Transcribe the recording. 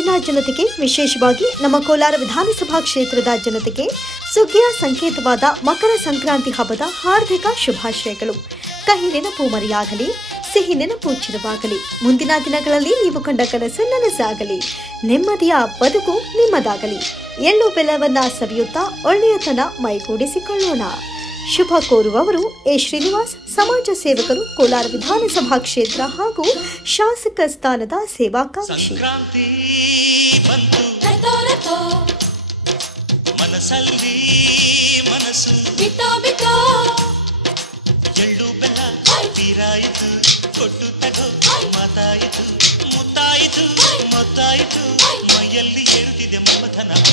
ಜನತೆಗೆ, ವಿಶೇಷವಾಗಿ ನಮ್ಮ ಕೋಲಾರ ವಿಧಾನಸಭಾ ಕ್ಷೇತ್ರದ ಜನತೆಗೆ ಸುಗ್ಗಿಯ ಸಂಕೇತವಾದ ಮಕರ ಸಂಕ್ರಾಂತಿ ಹಬ್ಬದ ಹಾರ್ದಿಕ ಶುಭಾಶಯಗಳು. ಕಹಿ ನೆನಪು ಮರೆಯಾಗಲಿ, ಸಿಹಿ ನೆನಪು ಚಿರವಾಗಲಿ. ಮುಂದಿನ ದಿನಗಳಲ್ಲಿ ನೀವು ಕಂಡ ಕನಸು ನನಸಾಗಲಿ. ನೆಮ್ಮದಿಯ ಬದುಕು ನಿಮ್ಮದಾಗಲಿ. ಎಳ್ಳು ಬೆಲ್ಲವನ್ನ ಸವಿಯುತ್ತಾ ಒಳ್ಳೆಯತನ ಮೈಗೂಡಿಸಿಕೊಳ್ಳೋಣ. ಶುಭ ಕೋರುವವರು ಎ ಶ್ರೀನಿವಾಸ್ ಸಮಾಜ ಸೇವಕರು ಕೋಲಾರ ವಿಧಾನಸಭಾ ಕ್ಷೇತ್ರ ಹಾಗೂ ಶಾಸಕ ಸ್ಥಾನದ ಸೇವಾಕಾಂಕ್ಷಿ. ಮತಾಯಿತು. ಮತಾಯಿತು ಮೈಯಲ್ಲಿ ಎರುತ್ತಿದೆ ಮಮತನ